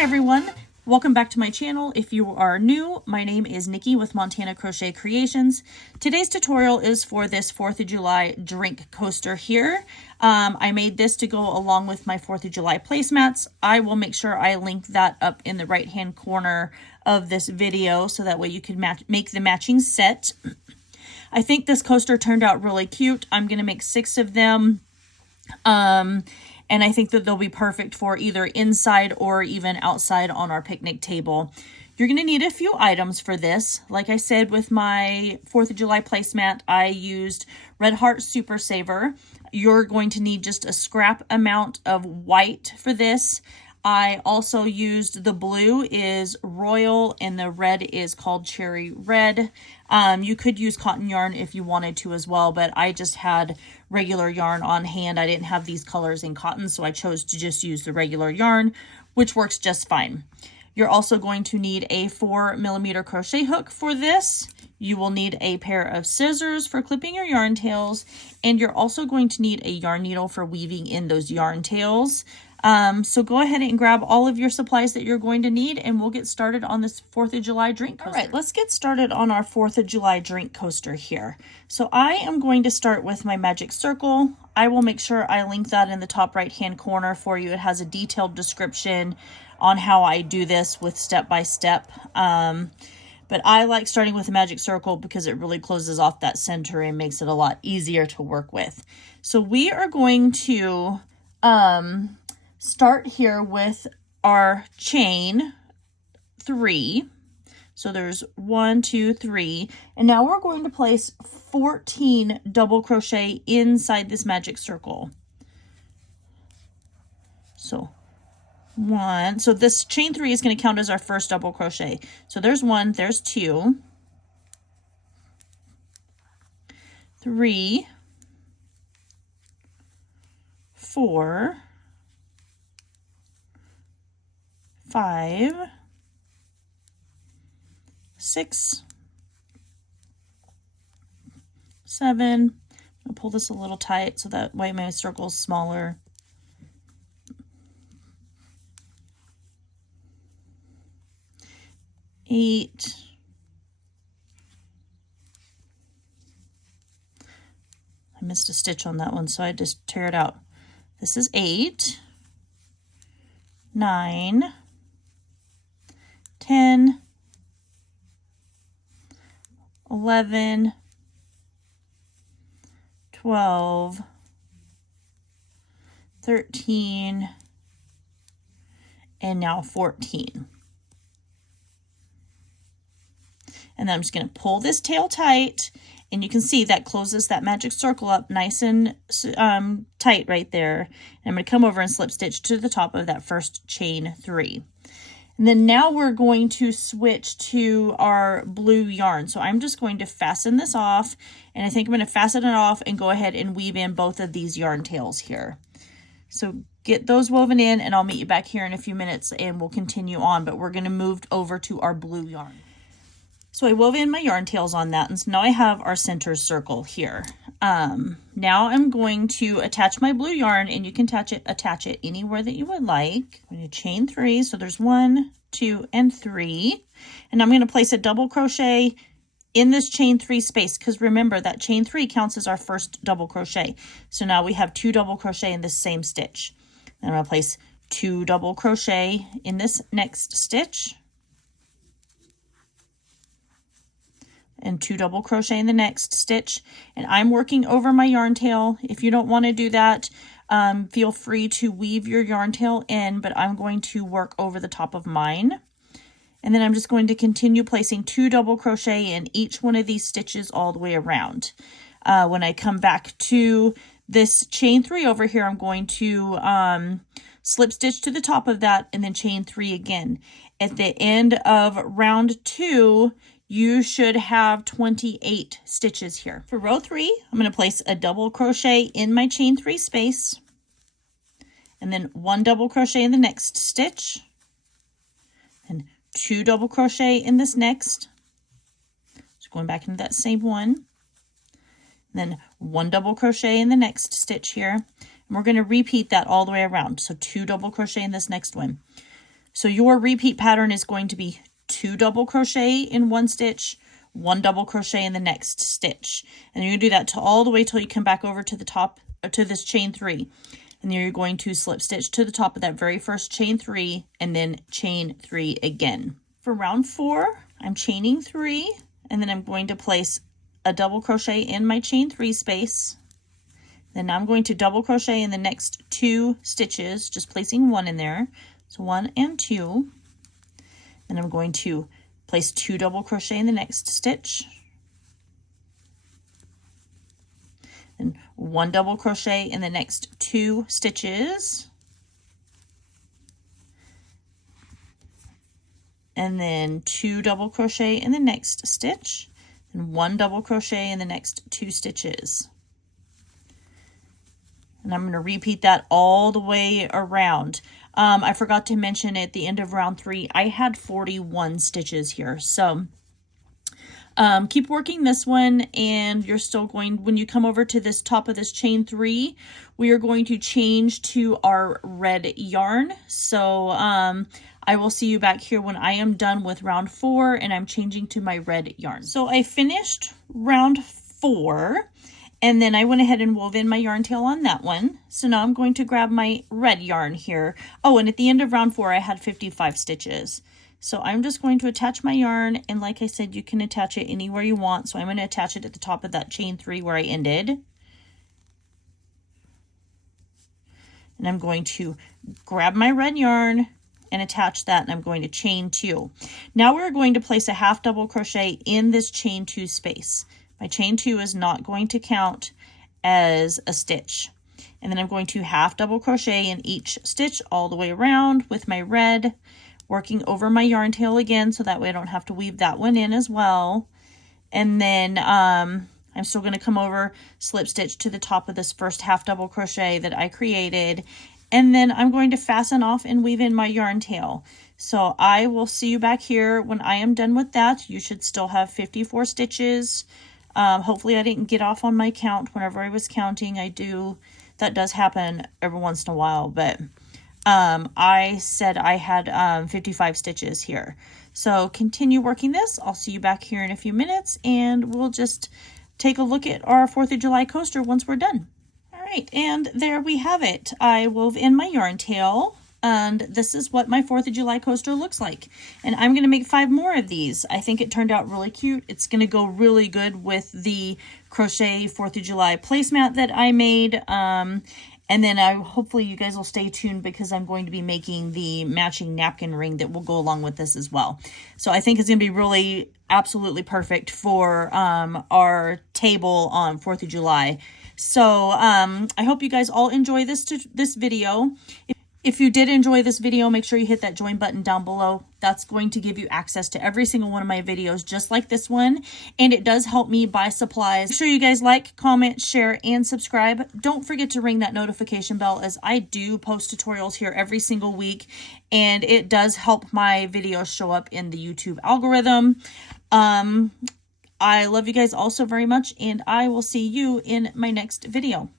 everyone, welcome back to my channel. If you are new, my name is Nikki with Montana Crochet Creations. Today's tutorial is for this 4th of July drink coaster here. I made this to go along with my 4th of July placemats. I will make sure I link that up in the right hand corner of this video so that way you can make the matching set. I think this coaster turned out really cute. I'm going to make 6 of them. And I think that they'll be perfect for either inside or even outside on our picnic table. You're going to need a few items for this. Like I said, with my 4th of July placemat, I used Red Heart Super Saver. You're going to need just a scrap amount of white for this. I also used the blue is Royal and the red is called Cherry Red. You could use cotton yarn if you wanted to as well, but I just had regular yarn on hand. I didn't have these colors in cotton, so I chose to just use the regular yarn, which works just fine. You're also going to need a 4mm crochet hook for this. You will need a pair of scissors for clipping your yarn tails, and you're also going to need a yarn needle for weaving in those yarn tails. So go ahead and grab all of your supplies that you're going to need, and we'll get started on this 4th of July drink coaster. All right, let's get started on our 4th of July drink coaster here. So I am going to start with my magic circle. I will make sure I link that in the top right hand corner for you. It has a detailed description on how I do this with step by step. But I like starting with a magic circle because it really closes off that center and makes it a lot easier to work with. So we are going to start here with our chain 3. So there's 1, 2, 3, and now we're going to place 14 double crochet inside this magic circle. So 1, so this chain 3 is going to count as our first double crochet. So there's 1, there's 2, 3, 4, 5, 6, 7. I'll pull this a little tight so that way my circle is smaller. 8. I missed a stitch on that one, so I just tear it out. This is 8, 9, 10, 11, 12, 13, and now 14. And then I'm just going to pull this tail tight, and you can see that closes that magic circle up nice and tight right there. And I'm going to come over and slip stitch to the top of that first chain 3. And then now we're going to switch to our blue yarn. So I'm just going to fasten this off, and I think I'm going to fasten it off and go ahead and weave in both of these yarn tails here. So get those woven in, and I'll meet you back here in a few minutes and we'll continue on, but we're going to move over to our blue yarn. So I wove in my yarn tails on that, and so now I have our center circle here. Now I'm going to attach my blue yarn, and you can attach it anywhere that you would like. I'm going to chain 3, so there's 1, 2, and 3. And I'm going to place a double crochet in this chain 3 space, because remember that chain 3 counts as our first double crochet. So now we have 2 double crochet in this same stitch. Then I'm going to place 2 double crochet in this next stitch, and 2 double crochet in the next stitch. And I'm working over my yarn tail. If you don't want to do that, feel free to weave your yarn tail in, but I'm going to work over the top of mine. And then I'm just going to continue placing 2 double crochet in each one of these stitches all the way around. When I come back to this chain 3 over here, I'm going to slip stitch to the top of that and then chain 3 again. At the end of round 2, you should have 28 stitches here. For row 3, I'm going to place a double crochet in my chain 3 space, and then 1 double crochet in the next stitch, and 2 double crochet in this next. So going back into that same one, then 1 double crochet in the next stitch here, and we're going to repeat that all the way around. So 2 double crochet in this next one. So your repeat pattern is going to be 2 double crochet in one stitch, 1 double crochet in the next stitch. And you're going to do that to all the way till you come back over to the top, to this chain 3. And then you're going to slip stitch to the top of that very first chain 3 and then chain 3 again. For round 4, I'm chaining 3, and then I'm going to place a double crochet in my chain 3 space. Then I'm going to double crochet in the next 2 stitches, just placing 1 in there. So 1 and 2. Then I'm going to place 2 double crochet in the next stitch. And 1 double crochet in the next 2 stitches. And then 2 double crochet in the next stitch, and 1 double crochet in the next 2 stitches. And I'm going to repeat that all the way around. I forgot to mention at the end of round 3, I had 41 stitches here. So keep working this one, and you're still going, when you come over to this top of this chain 3, we are going to change to our red yarn. So I will see you back here when I am done with round 4 and I'm changing to my red yarn. So I finished round 4, and then I went ahead and wove in my yarn tail on that one. So now I'm going to grab my red yarn here. Oh, and at the end of round 4, I had 55 stitches. So I'm just going to attach my yarn, and like I said, you can attach it anywhere you want. So I'm going to attach it at the top of that chain 3 where I ended. And I'm going to grab my red yarn and attach that, and I'm going to chain 2. Now we're going to place a half double crochet in this chain 2 space. My chain 2 is not going to count as a stitch. And then I'm going to half double crochet in each stitch all the way around with my red, working over my yarn tail again, so that way I don't have to weave that one in as well. And then I'm still going to come over, slip stitch to the top of this first half double crochet that I created, and then I'm going to fasten off and weave in my yarn tail. So I will see you back here when I am done with that. You should still have 54 stitches. Hopefully I didn't get off on my count whenever I was counting. That does happen every once in a while, but I said I had 55 stitches here. So continue working this. I'll see you back here in a few minutes, and we'll just take a look at our 4th of July coaster once we're done. All right, and there we have it. I wove in my yarn tail, and this is what my 4th of July coaster looks like. And I'm going to make 5 more of these. I think it turned out really cute. It's going to go really good with the crochet 4th of July placemat that I made. And then hopefully you guys will stay tuned, because I'm going to be making the matching napkin ring that will go along with this as well. So I think it's going to be really absolutely perfect for our table on 4th of July. So I hope you guys all enjoy this video. If you did enjoy this video, make sure you hit that join button down below. That's going to give you access to every single one of my videos, just like this one. And it does help me buy supplies. Make sure you guys like, comment, share, and subscribe. Don't forget to ring that notification bell, as I do post tutorials here every single week. And it does help my videos show up in the YouTube algorithm. I love you guys all so very much, and I will see you in my next video.